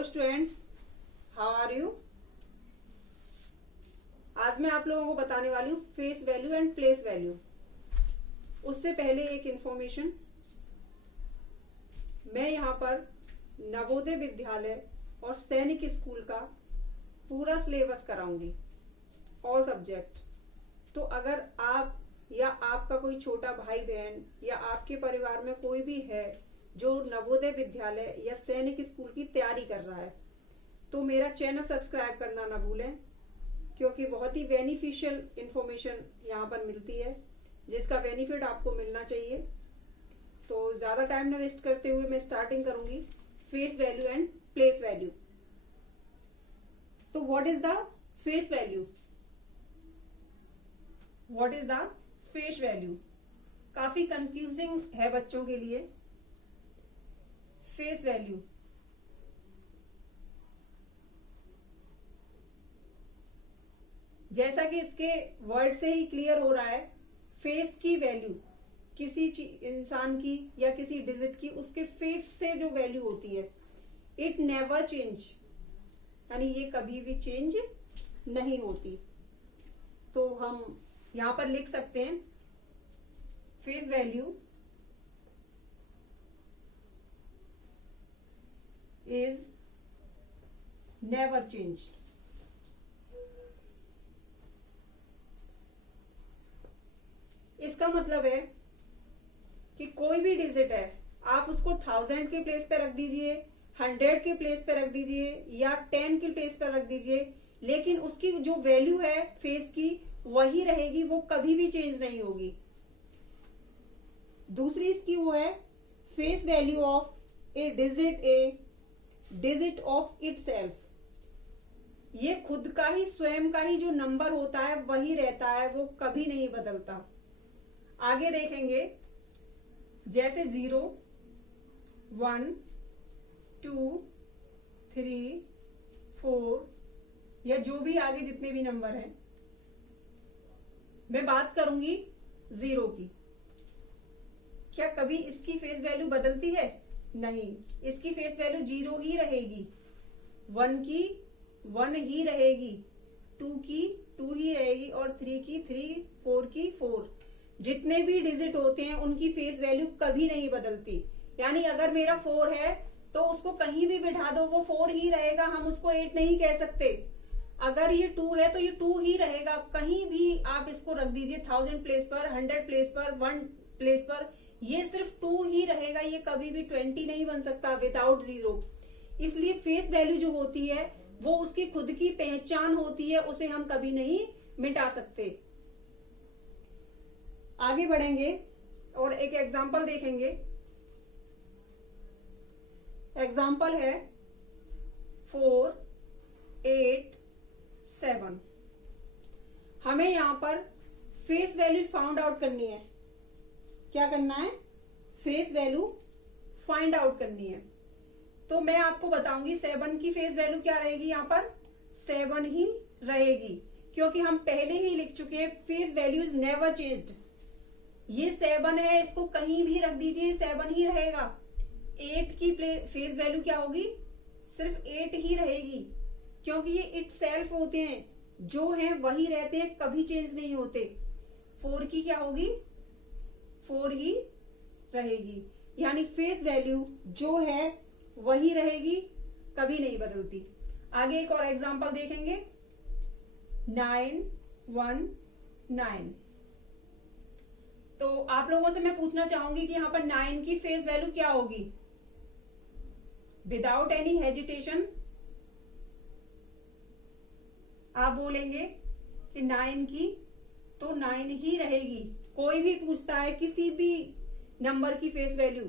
Hello students, how are you. आज मैं आप लोगों को बताने वाली हूँ face value and place value. उससे पहले एक इंफॉर्मेशन, मैं यहाँ पर नवोदय विद्यालय और सैनिक स्कूल का पूरा सिलेबस कराऊंगी, ऑल सब्जेक्ट। तो अगर आप या आपका कोई छोटा भाई बहन या आपके परिवार में कोई भी है जो नवोदय विद्यालय या सैनिक स्कूल की तैयारी कर रहा है, तो मेरा चैनल सब्सक्राइब करना ना भूलें, क्योंकि बहुत ही बेनिफिशियल इंफॉर्मेशन यहाँ पर मिलती है जिसका बेनिफिट आपको मिलना चाहिए। तो ज़्यादा टाइम न वेस्ट करते हुए मैं स्टार्टिंग करूंगी face value and place value. तो what is the face value? What is the face value? काफी कंफ्यूजिंग है बच्चों के लिए। फेस वैल्यू जैसा कि इसके वर्ड से ही क्लियर हो रहा है, फेस की वैल्यू किसी इंसान की या किसी डिजिट की उसके फेस से जो वैल्यू होती है, इट नेवर चेंज, यानी ये कभी भी चेंज नहीं होती। तो हम यहां पर लिख सकते हैं face value is never change. इसका मतलब है कि कोई भी डिजिट है, आप उसको 1000 के प्लेस पे रख दीजिए, 100 के प्लेस पे रख दीजिए या 10 के प्लेस पे रख दीजिए, लेकिन उसकी जो वैल्यू है फेस की वही रहेगी, वो कभी भी चेंज नहीं होगी। दूसरी इसकी वो है face value of A digit of itself. ये खुद का ही, स्वयं का ही जो नंबर होता है वही रहता है, वो कभी नहीं बदलता। आगे देखेंगे जैसे 0, 1, 2, 3, 4 या जो भी आगे जितने भी नंबर हैं। मैं बात करूंगी 0 की। क्या कभी इसकी फेस वैल्यू बदलती है? नहीं, इसकी फेस वैल्यू 0 ही रहेगी। 1 की 1 ही रहेगी, 2 की 2 ही रहेगी और 3 की 3, 4 की 4। जितने भी डिजिट होते हैं उनकी फेस वैल्यू कभी नहीं बदलती। यानी अगर मेरा 4 है तो उसको कहीं भी बिठा दो वो 4 ही रहेगा, हम उसको 8 नहीं कह सकते। अगर ये 2 है तो ये 2 ही रहेगा, कहीं भी आप इसको रख दीजिए 1000 प्लेस पर, 100 प्लेस पर, 1 प्लेस पर, ये सिर्फ 2 ही रहेगा, ये कभी भी 20 नहीं बन सकता विदाउट 0। इसलिए फेस वैल्यू जो होती है वो उसकी खुद की पहचान होती है, उसे हम कभी नहीं मिटा सकते। आगे बढ़ेंगे और एक एग्जाम्पल देखेंगे। एग्जाम्पल है 4, 8, 7। हमें यहां पर फेस वैल्यू फाउंड आउट करनी है। क्या करना है? फेस वैल्यू फाइंड आउट करनी है। तो मैं आपको बताऊंगी 7 की फेस वैल्यू क्या रहेगी। यहां पर 7 ही रहेगी, क्योंकि हम पहले ही लिख चुके हैं face value is never changed. ये 7 है, इसको कहीं भी रख दीजिए 7 ही रहेगा। 8 की फेस वैल्यू क्या होगी? सिर्फ 8 ही रहेगी, क्योंकि ये इट सेल्फ होते हैं, जो हैं वही रहते हैं, कभी चेंज नहीं होते। 4 की क्या होगी? 4 ही रहेगी। यानी फेस वैल्यू जो है वही रहेगी, कभी नहीं बदलती। आगे एक और एग्जांपल देखेंगे 9, 1, 9। तो आप लोगों से मैं पूछना चाहूंगी कि यहां पर 9 की फेस वैल्यू क्या होगी? विदाउट एनी हेजिटेशन आप बोलेंगे कि 9 की तो 9 ही रहेगी। कोई भी पूछता है किसी भी नंबर की फेस वैल्यू,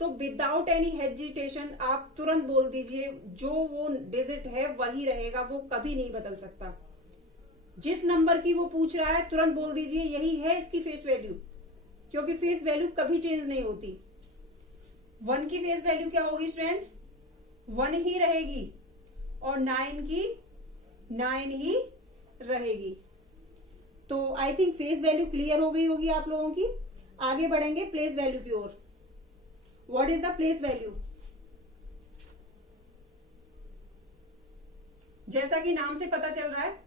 तो विदाउट एनी हेजिटेशन आप तुरंत बोल दीजिए जो वो डिजिट है वही रहेगा, वो कभी नहीं बदल सकता। जिस नंबर की वो पूछ रहा है तुरंत बोल दीजिए यही है इसकी फेस वैल्यू, क्योंकि फेस वैल्यू कभी चेंज नहीं होती। 1 की फेस वैल्यू क्या होगी स्टूडेंट्स? 1 ही रहेगी और 9 की 9 ही रहेगी। तो I think face value clear हो गई होगी आप लोगों की। आगे बढ़ेंगे प्लेस वैल्यू की ओर। What is the place value? जैसा कि नाम से पता चल रहा है,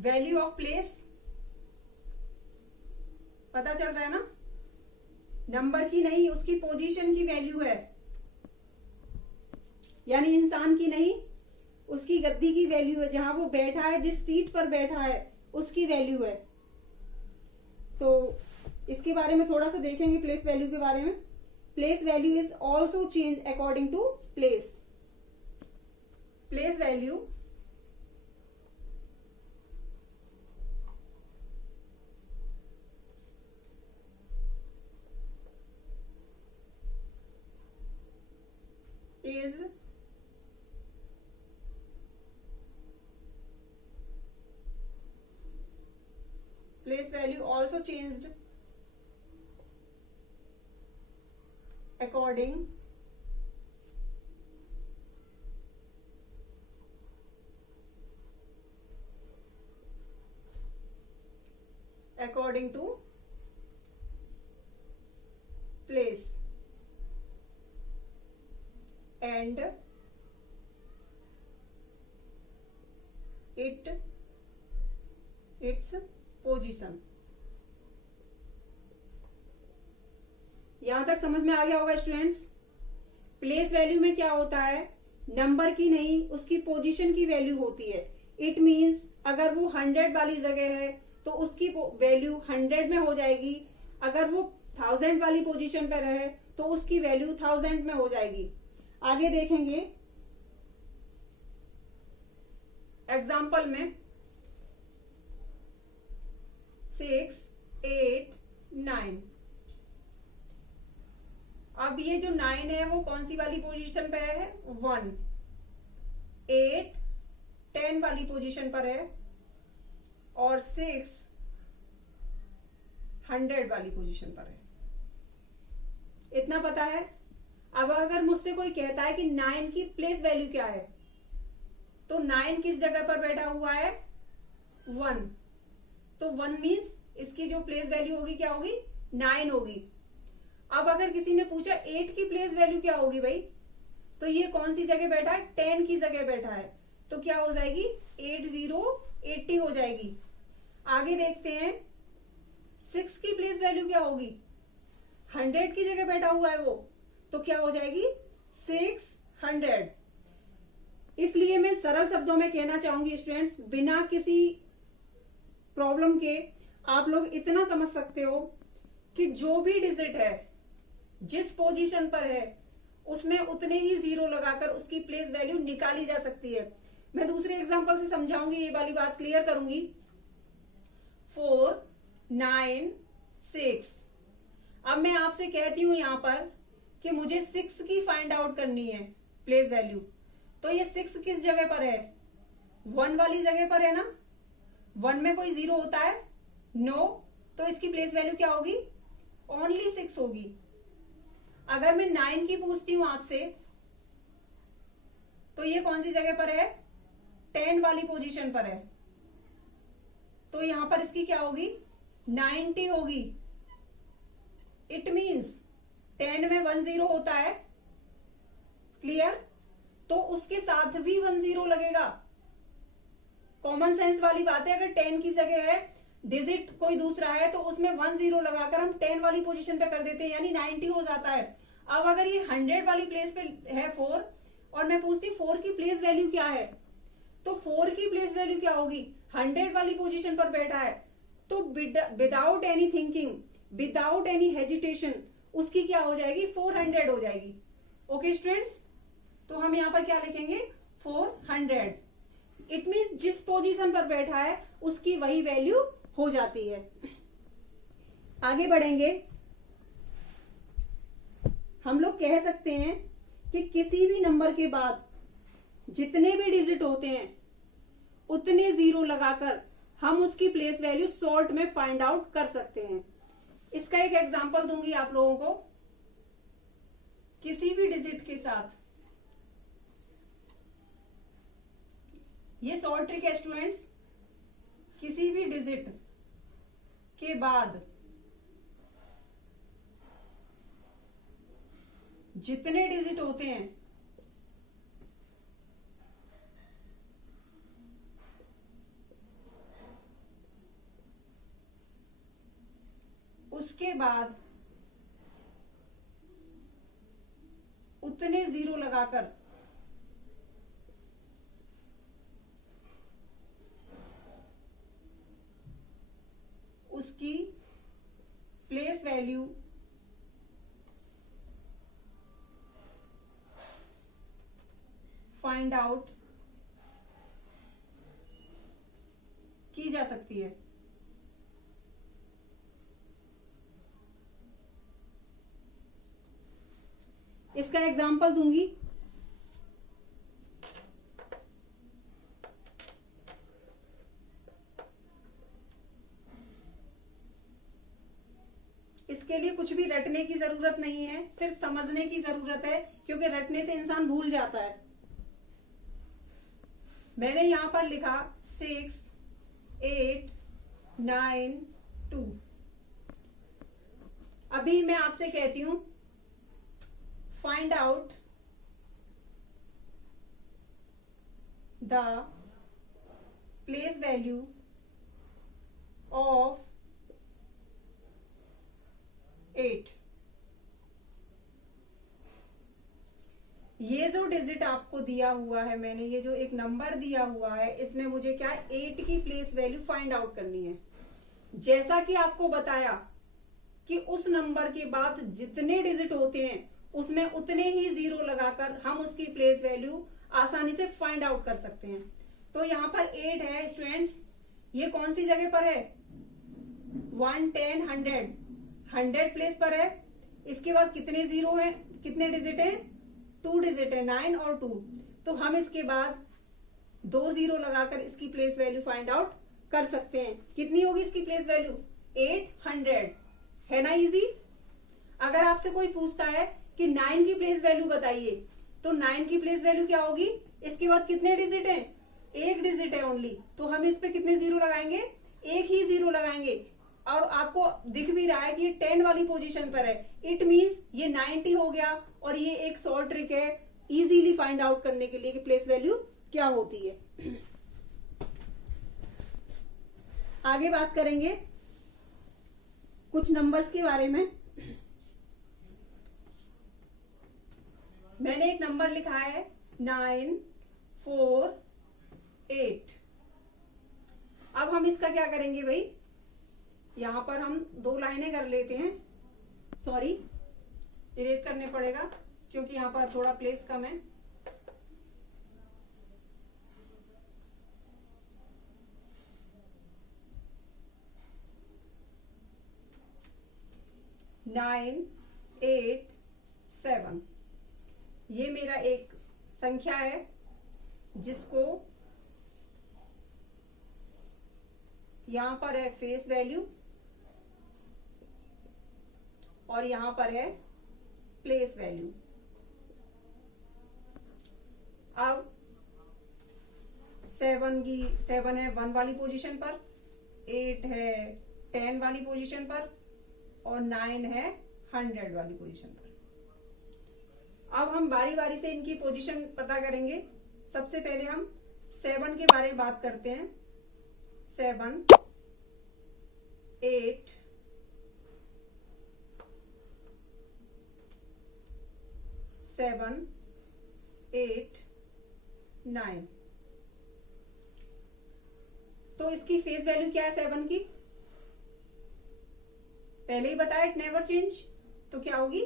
वैल्यू ऑफ प्लेस पता चल रहा है ना, नंबर की नहीं, उसकी पोजीशन की वैल्यू है, यानी इंसान की नहीं, उसकी गद्दी की वैल्यू है, जहां वो बैठा है, जिस सीट पर बैठा है उसकी वैल्यू है। तो इसके बारे में थोड़ा सा देखेंगे, प्लेस वैल्यू के बारे में। Place value is also change according to place. Place value is place value also changed according to place and its position। यहां तक समझ में आ गया होगा स्टूडेंट्स। प्लेस वैल्यू में क्या होता है, नंबर की नहीं, उसकी पोजीशन की वैल्यू होती है। इट मींस अगर वो 100 वाली जगह है तो उसकी वैल्यू 100 में हो जाएगी, अगर वो 1000 वाली पोजीशन पर है तो उसकी वैल्यू 1000 में हो जाएगी। आगे देखेंगे एग्जाम्पल में 6, 8, 9। अब ये जो 9 है वो कौन सी वाली पोजीशन पे है, 1। 8 10 वाली पोजीशन पर है और 6 100 वाली पोजीशन पर है। इतना पता है। अब अगर मुझसे कोई कहता है कि 9 की प्लेस वैल्यू क्या है, तो 9 किस जगह पर बैठा हुआ है, 1। तो 1 मीन्स इसकी जो प्लेस वैल्यू होगी क्या होगी, 9 होगी। अब अगर किसी ने पूछा 8 की प्लेस वैल्यू क्या होगी भाई, तो ये कौन सी जगह बैठा है, 10 की जगह बैठा है, तो क्या हो जाएगी, 80 हो जाएगी। आगे देखते हैं 6 की प्लेस वैल्यू क्या होगी, 100 की जगह बैठा हुआ है वो, तो क्या हो जाएगी 600। इसलिए मैं सरल शब्दों में कहना चाहूंगी स्टूडेंट्स, बिना किसी प्रॉब्लम के आप लोग इतना समझ सकते हो कि जो भी डिजिट है जिस पोजीशन पर है उसमें उतने ही जीरो लगाकर उसकी प्लेस वैल्यू निकाली जा सकती है। मैं दूसरे एग्जांपल से समझाऊंगी, ये वाली बात क्लियर करूंगी। 4, 9, 6। अब मैं आपसे कहती हूं यहां पर कि मुझे 6 की फाइंड आउट करनी है प्लेस वैल्यू, तो ये 6 किस जगह पर है, 1 वाली जगह पर है ना। 1 में कोई जीरो होता है, नो, तो इसकी प्लेस वैल्यू क्या होगी, ओनली 6 होगी। अगर मैं 9 की पूछती हूं आपसे, तो ये कौन सी जगह पर है, 10 वाली पोजीशन पर है, तो यहां पर इसकी क्या होगी, 90 होगी। इट मीन्स 10 में 1 0 होता है, क्लियर, तो उसके साथ भी 1 0 लगेगा। कॉमन सेंस वाली बात है, अगर 10 की जगह है डिजिट कोई दूसरा है तो उसमें 1 0 लगाकर हम 10 वाली पोजीशन पे कर देते हैं, यानी 90 हो जाता है। अब अगर ये 100 वाली प्लेस पे है 4, और मैं पूछती 4 की प्लेस वैल्यू क्या है, तो 4 की प्लेस वैल्यू क्या होगी, 100 वाली पोजीशन पर बैठा है, तो without any thinking, without any hesitation उसकी क्या हो जाएगी, 400 हो जाएगी। ओके स्टूडेंट्स, तो हम यहां पर क्या लिखेंगे, 400। इट मीन्स जिस पोजीशन पर बैठा है उसकी वही वैल्यू हो जाती है। आगे बढ़ेंगे, हम लोग कह सकते हैं कि किसी भी नंबर के बाद जितने भी डिजिट होते हैं उतने जीरो लगाकर हम उसकी प्लेस वैल्यू शॉर्ट में फाइंड आउट कर सकते हैं। इसका एक एग्जांपल दूंगी आप लोगों को। किसी भी डिजिट के साथ, ये शॉर्ट ट्रिक है स्टूडेंट्स, किसी भी डिजिट के बाद जितने डिजिट होते हैं उसके बाद उतने जीरो लगाकर उसकी प्लेस वैल्यू फाइंड आउट की जा सकती है। इसका एग्जाम्पल दूंगी। इसके लिए कुछ भी रटने की जरूरत नहीं है, सिर्फ समझने की जरूरत है, क्योंकि रटने से इंसान भूल जाता है। मैंने यहां पर लिखा 6, 8, 9, 2। अभी मैं आपसे कहती हूं find out the place value of 8। ये जो डिजिट आपको दिया हुआ है, मैंने ये जो एक नंबर दिया हुआ है, इसमें मुझे क्या है 8 की प्लेस वैल्यू फाइंड आउट करनी है। जैसा कि आपको बताया कि उस नंबर के बाद जितने डिजिट होते हैं उसमें उतने ही जीरो लगाकर हम उसकी प्लेस वैल्यू आसानी से फाइंड आउट कर सकते हैं। तो यहाँ पर 8 है स्टूडेंट्स, ये कौन सी जगह पर है? 1, 10, 100 प्लेस पर है। इसके बाद कितने जीरो हैं, कितने डिजिट हैं? 2 डिजिट है, 9 और 2। तो हम इसके बाद 2 जीरो लगाकर इसकी प्लेस वैल्यू फाइंड आउट कर सकते हैं। कितनी होगी इसकी प्लेस वैल्यू? 800 है ना, इजी। अगर आपसे कोई पूछता है कि 9 की प्लेस वैल्यू बताइए, तो 9 की प्लेस वैल्यू क्या होगी? इसके बाद कितने डिजिट हैं? 1 डिजिट है ओनली, तो हम इस पे कितने जीरो लगाएंगे? 1 ही जीरो लगाएंगे। और आपको दिख भी रहा है कि ये 10 वाली पोजीशन पर है, इट मींस ये 90 हो गया। और ये एक शॉर्ट ट्रिक है इजीली फाइंड आउट करने के लिए कि प्लेस वैल्यू क्या होती है। आगे बात करेंगे कुछ नंबर्स के बारे में। मैंने एक नंबर लिखा है 9, 4, 8। अब हम इसका क्या करेंगे भाई, यहां पर हम 2 लाइनें कर लेते हैं। सॉरी, इरेज करने पड़ेगा क्योंकि यहां पर थोड़ा प्लेस कम है। नाइन, 8, 7 ये मेरा एक संख्या है जिसको यहां पर है फेस वैल्यू और यहां पर है प्लेस वैल्यू। अब 7 है 1 वाली पोजीशन पर, 8 है 10 वाली पोजीशन पर और 9 है 100 वाली पोजीशन पर। अब हम बारी बारी से इनकी पोजीशन पता करेंगे। सबसे पहले हम 7 के बारे में बात करते हैं। 7, 8, 7, 8, 9। तो इसकी फेस वैल्यू क्या है 7 की? पहले ही बताया इट नेवर चेंज, तो क्या होगी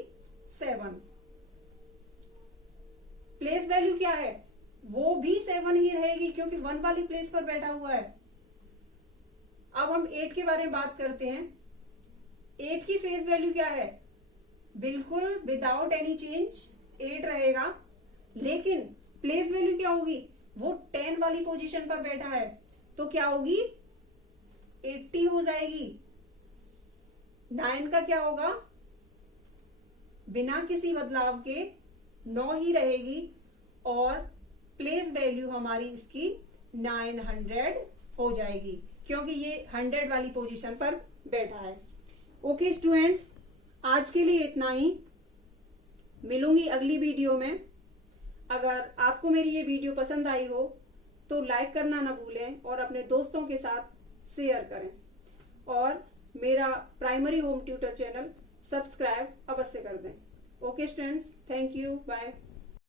7। प्लेस वैल्यू क्या है? वो भी 7 ही रहेगी क्योंकि 1 वाली प्लेस पर बैठा हुआ है। अब हम 8 के बारे में बात करते हैं। 8 की फेस वैल्यू क्या है? बिल्कुल विदाउट एनी चेंज 8 रहेगा, लेकिन प्लेस वैल्यू क्या होगी? वो 10 वाली पोजीशन पर बैठा है, तो क्या होगी 80 हो जाएगी। 9 का क्या होगा? बिना किसी बदलाव के 9 ही रहेगी और प्लेस वैल्यू हमारी इसकी 900 हो जाएगी क्योंकि ये 100 वाली पोजीशन पर बैठा है। ओके स्टूडेंट्स, आज के लिए इतना ही। मिलूंगी अगली वीडियो में। अगर आपको मेरी ये वीडियो पसंद आई हो तो लाइक करना ना भूलें और अपने दोस्तों के साथ शेयर करें। और मेरा primary home tutor channel subscribe अवश्य कर दें। Okay students, thank you, bye.